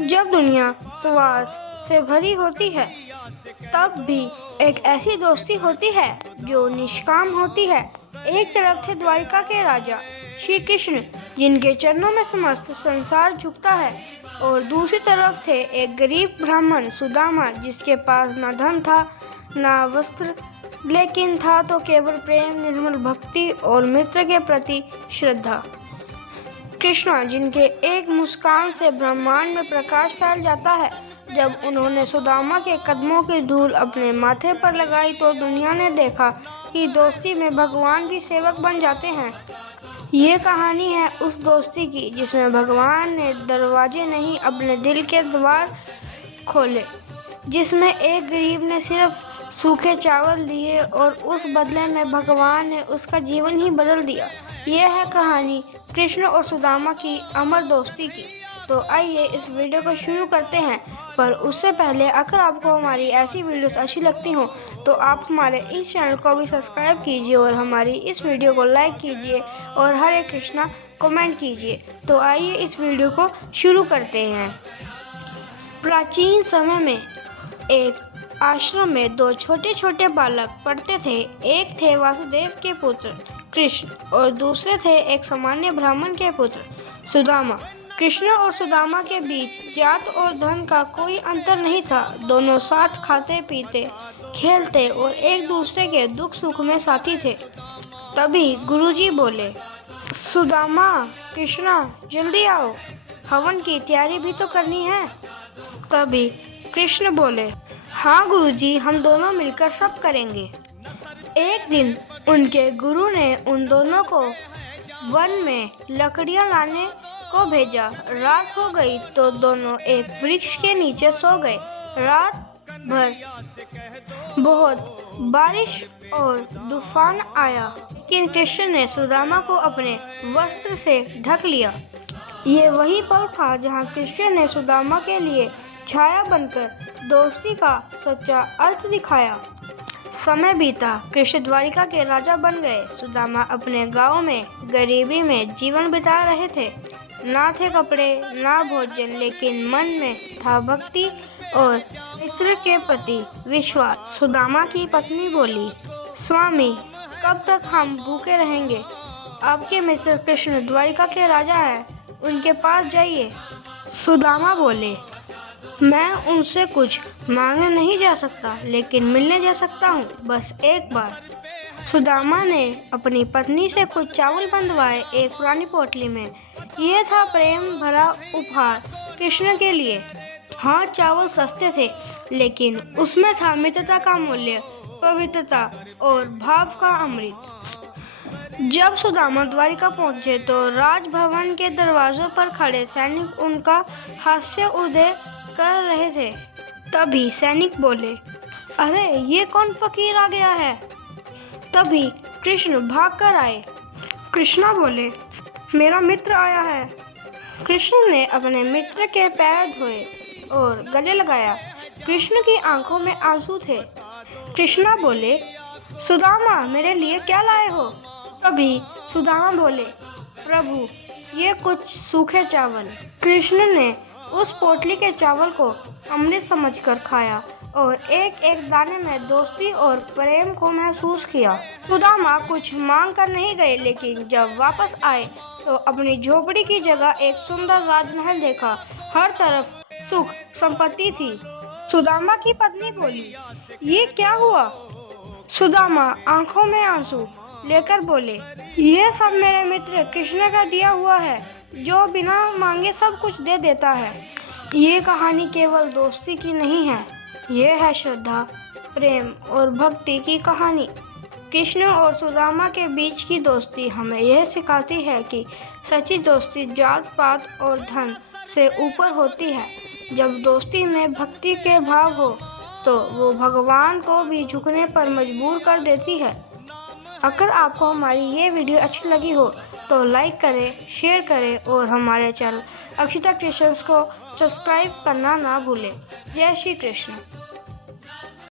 जब दुनिया स्वार्थ से भरी होती है, तब भी एक ऐसी दोस्ती होती है जो निष्काम होती है। एक तरफ थे द्वारिका के राजा श्री कृष्ण, जिनके चरणों में समस्त संसार झुकता है, और दूसरी तरफ थे एक गरीब ब्राह्मण सुदामा, जिसके पास न धन था न वस्त्र, लेकिन था तो केवल प्रेम, निर्मल भक्ति और मित्र के प्रति श्रद्धा। कृष्णा, जिनके एक मुस्कान से ब्रह्मांड में प्रकाश फैल जाता है। जब उन्होंने सुदामा के कदमों की धूल अपने माथे पर लगाई तो दुनिया ने देखा कि दोस्ती में भगवान भी सेवक बन जाते हैं। ये कहानी है उस दोस्ती की जिसमें भगवान ने दरवाजे नहीं, अपने दिल के द्वार खोले, जिसमें एक गरीब ने सिर्फ सूखे चावल दिए और उस बदले में भगवान ने उसका जीवन ही बदल दिया। यह है कहानी कृष्ण और सुदामा की अमर दोस्ती की। तो आइए इस वीडियो को शुरू करते हैं, पर उससे पहले अगर आपको हमारी ऐसी वीडियोस अच्छी लगती हों तो आप हमारे इस चैनल को भी सब्सक्राइब कीजिए और हमारी इस वीडियो को लाइक कीजिए और हरे कृष्णा कमेंट कीजिए। तो आइए इस वीडियो को शुरू करते हैं। प्राचीन समय में एक आश्रम में दो छोटे छोटे बालक पढ़ते थे। एक थे वासुदेव के पुत्र कृष्ण और दूसरे थे एक सामान्य ब्राह्मण के पुत्र सुदामा। कृष्ण और सुदामा के बीच जात और धन का कोई अंतर नहीं था। दोनों साथ खाते पीते खेलते और एक दूसरे के दुख सुख में साथी थे। तभी गुरुजी बोले, सुदामा, कृष्णा, जल्दी आओ, हवन की तैयारी भी तो करनी है। तभी कृष्ण बोले, हाँ गुरुजी, हम दोनों मिलकर सब करेंगे। एक दिन उनके गुरु ने उन दोनों को वन में लकड़ियां लाने को भेजा। रात हो गई तो दोनों एक वृक्ष के नीचे सो गए। रात भर बहुत बारिश और तूफान आया, लेकिन कृष्ण ने सुदामा को अपने वस्त्र से ढक लिया। ये वही पल था जहाँ कृष्ण ने सुदामा के लिए छाया बनकर दोस्ती का सच्चा अर्थ दिखाया। समय बीता, कृष्ण द्वारिका के राजा बन गए। सुदामा अपने गांव में गरीबी में जीवन बिता रहे थे। ना थे कपड़े, ना भोजन, लेकिन मन में था भक्ति और मित्र के प्रति विश्वास। सुदामा की पत्नी बोली, स्वामी, कब तक हम भूखे रहेंगे? आपके मित्र कृष्ण द्वारिका के राजा हैं, उनके पास जाइए। सुदामा बोले, मैं उनसे कुछ मांगने नहीं जा सकता, लेकिन मिलने जा सकता हूँ, बस एक बार। सुदामा ने अपनी पत्नी से कुछ चावल बंधवाए एक पुरानी पोटली में। यह था प्रेम भरा उपहार कृष्ण के लिए। हाँ, चावल सस्ते थे, लेकिन उसमें था मित्रता का मूल्य, पवित्रता और भाव का अमृत। जब सुदामा द्वारिका पहुँचे तो राजभवन के दरवाजों पर खड़े सैनिक उनका हास्य उदय कर रहे थे। तभी सैनिक बोले, अरे ये कौन फकीर आ गया है? तभी कृष्ण भाग कर आए। कृष्णा बोले, मेरा मित्र आया है। कृष्ण ने अपने मित्र के पैर धोए और गले लगाया। कृष्ण की आंखों में आंसू थे। कृष्णा बोले, सुदामा, मेरे लिए क्या लाए हो? तभी सुदामा बोले, प्रभु, ये कुछ सूखे चावल। कृष्ण ने उस पोटली के चावल को अमृत समझकर खाया और एक एक दाने में दोस्ती और प्रेम को महसूस किया। सुदामा कुछ मांग कर नहीं गए, लेकिन जब वापस आए तो अपनी झोपड़ी की जगह एक सुंदर राजमहल देखा। हर तरफ सुख संपत्ति थी। सुदामा की पत्नी बोली, ये क्या हुआ? सुदामा आंखों में आंसू लेकर बोले, यह सब मेरे मित्र कृष्ण का दिया हुआ है, जो बिना मांगे सब कुछ दे देता है। ये कहानी केवल दोस्ती की नहीं है, ये है श्रद्धा, प्रेम और भक्ति की कहानी। कृष्ण और सुदामा के बीच की दोस्ती हमें यह सिखाती है कि सच्ची दोस्ती जात पात और धन से ऊपर होती है। जब दोस्ती में भक्ति के भाव हो तो वो भगवान को भी झुकने पर मजबूर कर देती है। अगर आपको हमारी ये वीडियो अच्छी लगी हो तो लाइक करें, शेयर करें और हमारे चैनल अक्षिता क्रिएशंस को सब्सक्राइब करना ना भूलें। जय श्री कृष्ण।